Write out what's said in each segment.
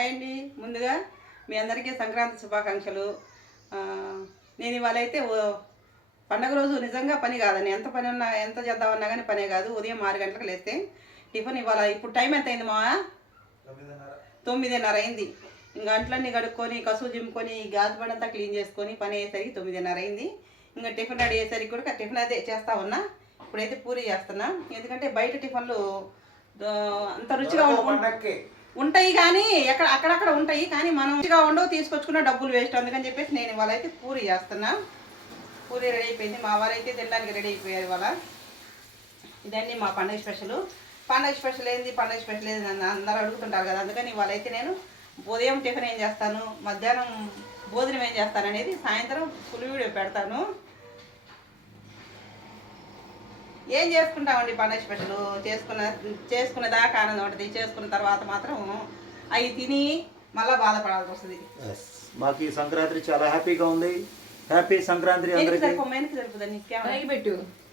Hi అండి. ముందుగా మీ అందరికీ సంక్రాంతి శుభాకాంక్షలు. నేను ఇవాళ అయితే ఓ- పండగ రోజు నిజంగా పని కాదండి. ఎంత పని ఉన్నా ఎంత చేద్దామన్నా కానీ పనే కాదు. ఉదయం ఆరు గంటలకు లేస్తే టిఫిన్ ఇవాళ ఇప్పుడు టైం ఎంత అయింది మా తొమ్మిదిన్నర అయింది. ఇంకా అంట్లన్నీ కడుక్కొని కసువు జిమ్ముకొని బండ్ అంతా క్లీన్ చేసుకొని పని అయ్యేసరికి తొమ్మిదిన్నర అయింది. ఇంకా టిఫిన్ రెడీ అయ్యేసరికి కూడా టిఫిన్ అదే చేస్తా ఉన్నా. ఇప్పుడైతే పూరి చేస్తున్నా. ఎందుకంటే బయట టిఫిన్లు అంత రుచిగా ఉండ- పండక్కి. ఉంటాయి కానీ ఎక్కడ అక్కడక్కడ ఉంటాయి కానీ మనం మంచిగా ఉండవు తీసుకొచ్చుకున్న డబ్బులు వేస్ట్. అందుకని చెప్పేసి నేను ఇవాళ అయితే పూరి చేస్తున్నా. పూరి రెడీ అయిపోయింది. మా వారైతే తినడానికి రెడీ అయిపోయారు ఇవాళ. ఇదండి మా పండగ స్పెషల్. పండగ స్పెషల్ ఏంది? పండగ స్పెషల్ ఏంది? అందరూ అడుగుతుంటారు కదా. అందుకని ఇవాళ అయితే నేను ఉదయం టిఫిన్ ఏం చేస్తాను? మధ్యాహ్నం భోజనం ఏం చేస్తాను అనేది సాయంత్రం ఫుల్ వీడియో పెడతాను. ఏం చేసుకుంటామండి పండగ స్పెషల్ చేసుకున్న చేసుకున్న దాకా ఆనందం ఉంటుంది. చేసుకున్న తర్వాత మాత్రం అవి తిని మళ్ళీ బాధపడాల్సి వస్తుంది. మాకు ఈ సంక్రాంతి చాలా హ్యాపీగా ఉంది. హ్యాపీ సంక్రాంతి అందరికి.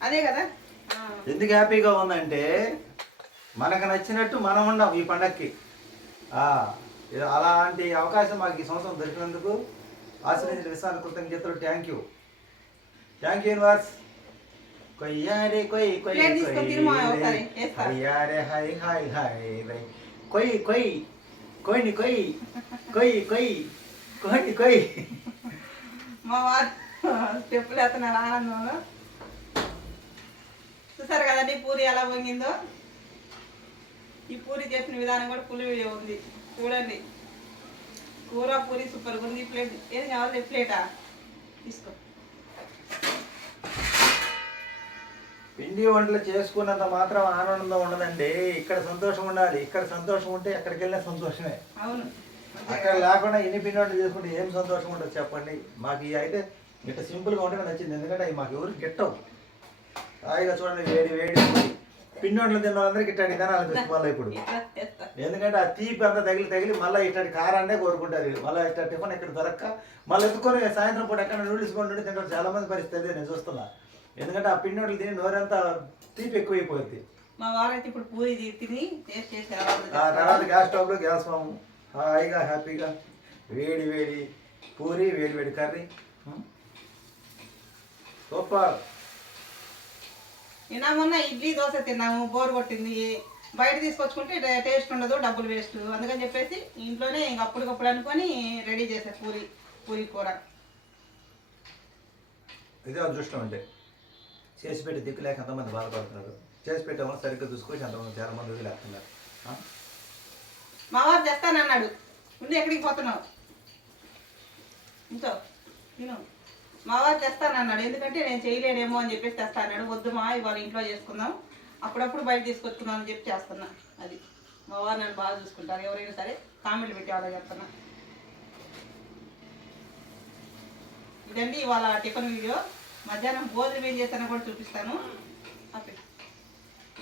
అదే కదా. ఎందుకు హ్యాపీగా ఉందంటే మనకు నచ్చినట్టు మనం ఉండం ఈ పండక్కి. ఆ, ఇది అలాంటి అవకాశం మాకు ఈ సంవత్సరం దొరికినందుకు ఆశ్రయించిన విశ్వాన్ని కృతజ్ఞతలు. Thank you thank you universe కొయ్యారే కొయ్ కొయ్. కొయ్యారే. హై హై హై రై. కొయ్ కొయ్ కొయ్ని కొయ్ కొయ్ కొయ్ కొయ్ని కొయ్. మా వారు స్టెప్పులు వేస్తున్నాడు ఆనందంలో. చూసారు కదండి పూరి ఎలా పొంగిందో ఈ పూరి చేసిన విధానం కూడా వీడియో ఉంది. చూడండి. కూర పూరి సూపర్గా ఉంది ప్లేట్ ఏం కావాలి? ప్లేటా? తీసుకో. పిండి వంటలు చేసుకున్నంత మాత్రం ఆనందం ఉండదండి. ఇక్కడ సంతోషం ఉండాలి. ఇక్కడ సంతోషం ఉంటే ఎక్కడికి వెళ్ళినా సంతోషమే. అవును. అక్కడ లేకుండా ఎన్ని పిండి వంటలు చేసుకుంటే ఏం సంతోషం ఉంటుంది చెప్పండి. మాకు ఇవి అయితే ఇట్లా సింపుల్గా ఉంటే నచ్చింది. ఎందుకంటే అవి మాకు ఎవరు గిట్టవు. హాయిగా చూడండి వేడి వేడి పిండి వంటలు తిన్న వాళ్ళందరికీ ఇట్టాడి తినాలనిపిస్తుంది మళ్ళీ ఇప్పుడు. ఎందుకంటే ఆ తీపి అంతా తగిలి తగిలి మళ్ళీ ఇట్లాంటి కారాన్నే కోరుకుంటారు మళ్ళీ ఇట్లా టిఫిన్ ఇక్కడ దొరక్క. మళ్ళీ ఎత్తుకొని సాయంత్రం పూట ఎక్కడ నూడిల్స్ కొండి తింటారు. చాలా మంది పరిస్థితి అదే నేను చూస్తున్నా. ఎందుకంటే ఆ పిండి వంటలు తిని నోరంతా తీపి ఎక్కువైపోయింది మా వారైతే ఇప్పుడు పూరి తిని టేస్ట్ చేసి. తర్వాత గ్యాస్ స్టవ్లో గ్యాస్ ఫామ్ హాయిగా హ్యాపీగా వేడి వేడి పూరి వేడి వేడి కర్రీ? సూపర్. నిన్న మొన్న ఇడ్లీ దోశ తిన్నాము బోర్ కొట్టింది. బయట తీసుకొచ్చుకుంటే టేస్ట్ ఉండదు డబ్బులు వేస్ట్. అందుకని చెప్పేసి ఇంట్లోనే ఇంక అప్పటికప్పుడు అనుకొని రెడీ చేసే పూరి పూరి కూర. ఇదే అదృష్టం అంటే చేసి పెట్టి దిక్కు లేక ఎంతమంది బాధపడుతున్నారు? చేసి పెట్టామని సరిగ్గా చూసుకొని ఎంతమంది చాలా మంది వదిలేస్తున్నారు మా వారు తెస్తానన్నాడు. ముందు ఎక్కడికి పోతున్నావు? ఇంతో నేను మా వారు తెస్తానన్నాడు. ఎందుకంటే నేను చేయలేనేమో అని చెప్పేసి తెస్తానన్నాడు. వద్దు మా ఇవాళ ఇంట్లో చేసుకుందాం. అప్పుడప్పుడు బయట తీసుకొచ్చుకుందాం అని చెప్పి చేస్తున్నా. అది. మా వారు నన్ను బాగా చూసుకుంటారు. ఎవరైనా సరే కామెంట్లు పెట్టి చెప్తున్నా. ఇదండి ఇవాళ టిఫిన్ వీడియో. మధ్యాహ్నం భోజనం ఏం చేస్తానో కూడా చూపిస్తాను.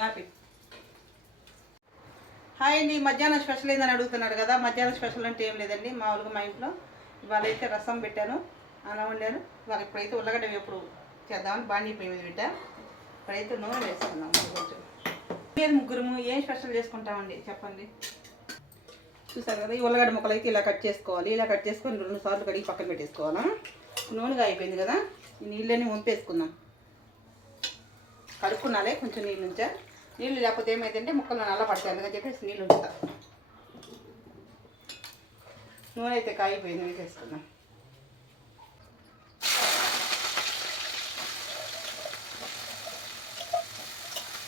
ఆపి. హాయ్ అండి మధ్యాహ్నం స్పెషల్ ఏందని అడుగుతున్నారు కదా మధ్యాహ్నం స్పెషల్ అంటే ఏం లేదండి మామూలుగా మా ఇంట్లో ఇవాళ అయితే రసం పెట్టాను అలా వండాను. ఇవాళ ఇప్పుడైతే ఉల్లగడ్డ ఎప్పుడు చేద్దామని బాండీ పొయ్యి మీద పెట్టా. ఇప్పుడైతే నూనె వేసుకుందాం కొంచెం లేదు ముగ్గురము ఏం స్పెషల్ చేసుకుంటామండి? చెప్పండి. చూసారు కదా ఈ ఉల్లగడ్డ ముక్కలు అయితే ఇలా కట్ చేసుకోవాలి. ఇలా కట్ చేసుకొని రెండు సార్లు కడిగి పక్కన పెట్టేసుకోవాలా? నూనెగా అయిపోయింది కదా? ఈ నీళ్ళని వంపేసుకుందాం. కడుక్కున్నాలే కొంచెం నీళ్ళు ఉంచా నీళ్ళు లేకపోతే ఏమైందంటే ముక్కలు నల్ల పడతాయి అందుకని చెప్పేసి నీళ్ళు ఉంచుతా నూనె అయితే కాగిపోయింది వేసేసుకుందాం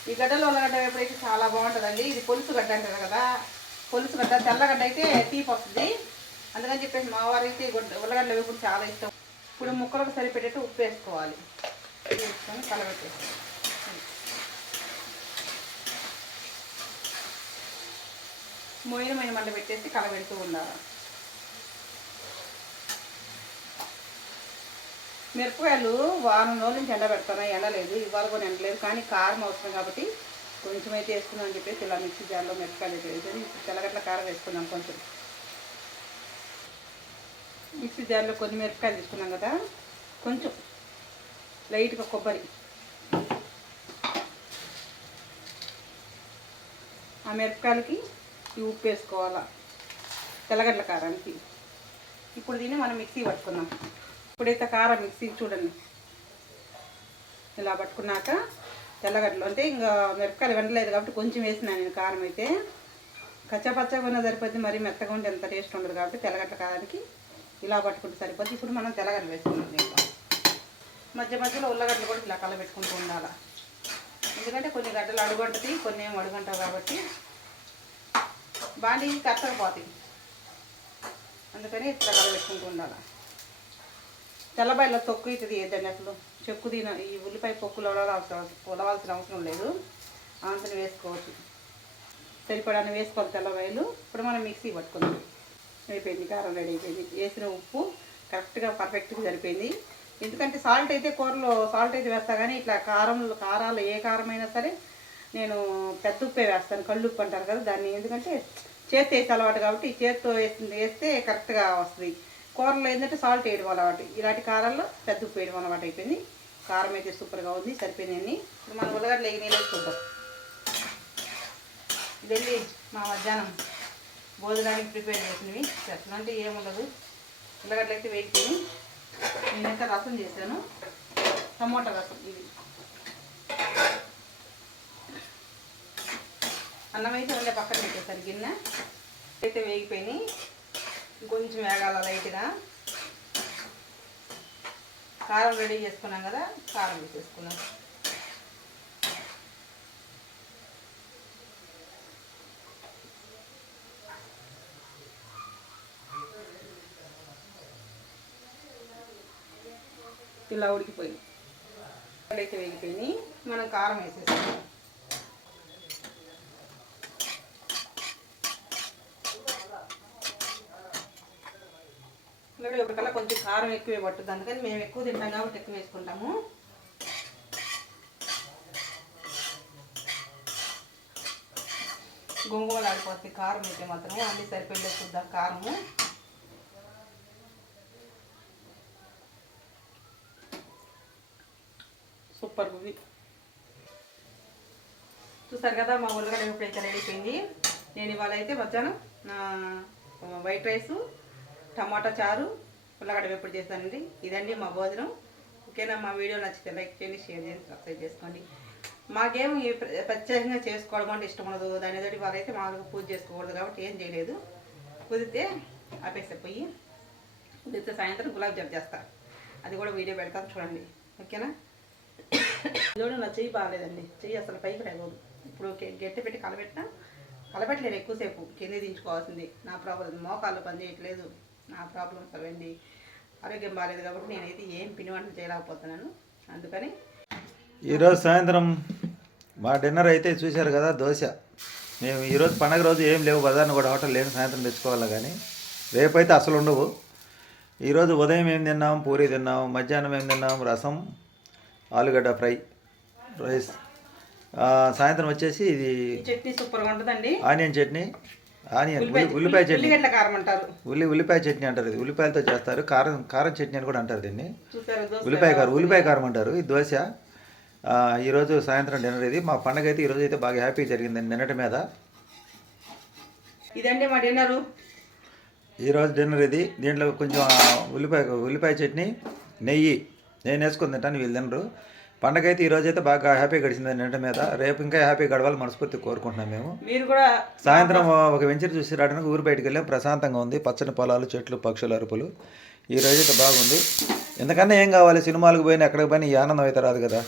ఈ గడ్డలో ఉల్లగడ్డ వేపుడు అయితే చాలా బాగుంటుందండి. ఇది పొలుసు గడ్డ అంటారు కదా. పొలుసు గడ్డ తెల్లగడ్డ అయితే తీపి వస్తుంది అందుకని చెప్పేసి మా వారైతే ఉల్లగడ్డ వేపుడు చాలా ఇష్టం. ఇప్పుడు ముక్కలకు సరిపెట్టేట్టు ఉప్పు వేసుకోవాలి. వేసుకొని కలబెట్టేసి మోయినమైన మంట పెట్టేసి కలబెడుతూ ఉండాలి. మిరపకాయలు వారం రోజుల నుంచి ఎండబెడతాను ఎండలేదు ఇవాళ కూడా ఎండలేదు కానీ కారం అవసరం కాబట్టి కొంచెం అయితే వేసుకుందాం అని చెప్పేసి ఇలా మిక్సీ జార్లో మిరపకాయలు అయితే వేసేది ఇప్పుడు తెల్లగట్ల కారం వేసుకుందాం కొంచెం. మిక్సీ జార్లో కొన్ని మిరపకాయలు తీసుకున్నాం కదా. కొంచెం లైట్గా కొబ్బరి. ఆ మిరపకాయలకి ఈ ఉప్పు వేసుకోవాలా. తెల్లగడ్డల కారానికి. ఇప్పుడు దీన్ని మనం మిక్సీ పట్టుకుందాం. ఇప్పుడైతే కారం మిక్సీ చూడండి. ఇలా పట్టుకున్నాక తెల్లగడ్డలు. అంటే ఇంకా మిరపకాయలు వెంటలేదు కాబట్టి కొంచెం వేసినా నేను కారం అయితే. కచ్చపచ్చగా ఉన్న సరిపోతే మరి మెత్తగా ఉంటే ఎంత టేస్ట్ ఉండదు కాబట్టి తెల్లగడ్డల కారానికి ఇలా పట్టుకుంటే సరిపోద్ది. ఇప్పుడు మనం తెల్లగడ్డలు వేసుకున్నాం దీంట్లో. మధ్య మధ్యలో ఉల్లగడ్డలు కూడా ఇలా కలబెట్టుకుంటూ ఉండాలి. ఎందుకంటే కొన్ని గడ్డలు అడుగుంటుంది కొన్ని ఏం అడుగుంటావు కాబట్టి బాండీ కట్టకపోతాయి అందుకని ఇట్లా కలబెట్టుకుంటూ ఉండాలి. తెల్లబాయిలో తొక్కు అవుతుంది ఏదండి అసలు? చెక్కు తిన ఈ ఉల్లిపాయ పొక్కులు ఉడవాల్సిన ఉడవాల్సిన అవసరం లేదు. అంతని వేసుకోవచ్చు. సరిపడాన్ని వేసుకోవాలి తెల్లబాయలు. ఇప్పుడు మనం మిక్సీ పట్టుకుందాం. అయిపోయింది కారం రెడీ అయిపోయింది. వేసిన ఉప్పు కరెక్ట్గా పర్ఫెక్ట్గా సరిపోయింది. ఎందుకంటే సాల్ట్ అయితే కూరలో సాల్ట్ అయితే వేస్తా కానీ ఇట్లా కారం కారాలు ఏ కారమైనా సరే నేను పెద్ద ఉప్పే వేస్తాను. కళ్ళు ఉప్పు అంటారు కదా దాన్ని. ఎందుకంటే చేతి వేసే అలవాటు కాబట్టి చేత్తో వేసి వేస్తే కరెక్ట్గా వస్తుంది. కూరలో ఏంటంటే సాల్ట్ వేయడం అలవాటు. ఇలాంటి కారాల్లో పెద్ద ఉప్పు వేయడం అలవాటు అయిపోయింది. కారం అయితే సూపర్గా ఉంది సరిపోయిందండి ఇప్పుడు మనం ఉల్లగడ్డలు ఎగి నీళ్ళు చూద్దాం. ఇది వెళ్ళి మా మధ్యాహ్నం? భోజనానికి ప్రిపేర్ చేసినవి. ఎట్లా అంటే ఏముండదు. ఉల్లగడ్డలైతే అయితే నేను నేనైతే రసం చేశాను. టమోటా రసం ఇది. అన్నం అయితే ఉండే పక్కన పెట్టేసాను గిన్నె అయితే వేగిపోయినాయి. కొంచెం వేగాల లైట్గా. కారం రెడీ చేసుకున్నాం కదా కారం వేసేసుకున్నాం. ఇలా ఉడికిపోయింది. అయితే వేగిపోయినాయి మనం కారం వేసేసుకున్నాం ఇక్కడ ఇప్పటికల్లా కొంచెం కారం ఎక్కువే పట్టుద్ది. అందుకని మేము ఎక్కువ తింటాం కాబట్టి ఎక్కువ వేసుకుంటాము. గొంగోలు ఆడిపోతుంది కారం అయితే మాత్రం అన్నీ సరిపోయి చూద్దాం కారము. సూపర్ ఉంది చూసారు కదా మా ఉల్లగడ్డ ఎప్పుడైతే రెడీ అయిపోయింది. నేను ఇవాళ అయితే మధ్యాహ్నం నా వైట్ రైసు టమాటా చారు ఉల్లగడ్డ వేపుడు చేస్తానండి ఇదండి మా భోజనం. ఓకేనా? మా వీడియో నచ్చితే లైక్ చేయండి షేర్ చేయండి సబ్స్క్రైబ్ చేసుకోండి. మాకేం ఈ ప్రత్యేకంగా చేసుకోవడం అంటే ఇష్టం ఉండదు. దాని తోటి వాళ్ళైతే మామూలుగా పూజ చేసుకోకూడదు కాబట్టి ఏం చేయలేదు. కుదిరితే ఆపేసే పోయి కుదిరితే సాయంత్రం గులాబ్ జాబ్ చేస్తా. అది కూడా వీడియో పెడతాను చూడండి. ఓకేనా? చూడండి నా చెయ్యి బాగాలేదండి. చెయ్యి అసలు పైకి లేవదు ఇప్పుడు గట్టి పెట్టి కలబెట్టినా కలబెట్టలేను ఎక్కువసేపు. కింద దించుకోవాల్సింది. నా ప్రాబ్లం మోకాళ్ళు పని చేయట్లేదు. నా ప్రాబ్లం అవండి ఆరోగ్యం బాగాలేదు కాబట్టి నేనైతే ఏం పిండి వంటలు చేయలేకపోతున్నాను. అందుకని ఈరోజు సాయంత్రం మా డిన్నర్ అయితే చూశారు కదా దోశ. మేము ఈరోజు పండగ రోజు ఏం లేవు బజార్ని కూడా హోటల్ లేని సాయంత్రం తెచ్చుకోవాలి కానీ రేపైతే అసలు ఉండవు. ఈరోజు ఉదయం ఏం తిన్నాం పూరి తిన్నాం మధ్యాహ్నం ఏం తిన్నాం రసం ఆలుగడ్డ ఫ్రై. రైస్. సాయంత్రం వచ్చేసి ఇది చట్నీ సూపర్గా ఉంటుందండి. ఆనియన్ చట్నీ. ఆనియన్ ఉల్లి- ఉల్లిపాయ చట్నీ. కారం అంటారు. ఉల్లి ఉల్లిపాయ చట్నీ అంటారు ఇది. ఉల్లిపాయలతో చేస్తారు. కారం కారం చట్నీ అని కూడా అంటారు దీన్ని. ఉల్లిపాయ కారం ఉల్లిపాయ కారం అంటారు. ఈ దోశ ఈరోజు సాయంత్రం డిన్నర్ ఇది. మా పండగ అయితే ఈరోజు అయితే బాగా హ్యాపీ జరిగిందండి నిన్నటి మీద. ఇదండి మా డిన్నరు. ఈరోజు డిన్నర్ ఇది. దీంట్లో కొంచెం ఉల్లిపాయ ఉల్లిపాయ చట్నీ నెయ్యి. నేను వేసుకొని తింటాను వీళ్ళు తినరు. పండగ అయితే ఈరోజు అయితే బాగా హ్యాపీ గడిచింది నిన్నటి మీద రేపు ఇంకా హ్యాపీ గడవాలి మనస్ఫూర్తి కోరుకుంటున్నాం మేము. మీరు కూడా సాయంత్రం ఒక వెంచర్ చూసి రావడానికి ఊరు బయటకు వెళ్ళాం ప్రశాంతంగా ఉంది. పచ్చని పొలాలు చెట్లు పక్షుల అరుపులు. ఈ రోజు అయితే బాగుంది. ఎందుకన్నా ఏం కావాలి? సినిమాలకు పోయినా ఎక్కడికి పోయినా ఈ ఆనందం అయితే రాదు కదా.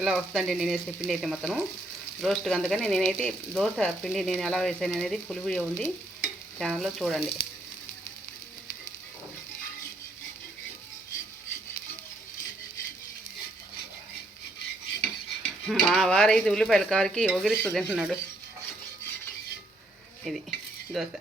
ఇలా వస్తుందండి నేను వేసే పిండి అయితే మొత్తం రోస్ట్ అందుకని నేనైతే దోశ పిండి నేను ఎలా వేసాను అనేది ఫుల్ వీడియో ఉంది. ఛానల్లో చూడండి. మా వారైతే ఉల్లిపాయల కారికి ఒగిరిస్తుంది తింటున్నాడు. ఇది దోశ.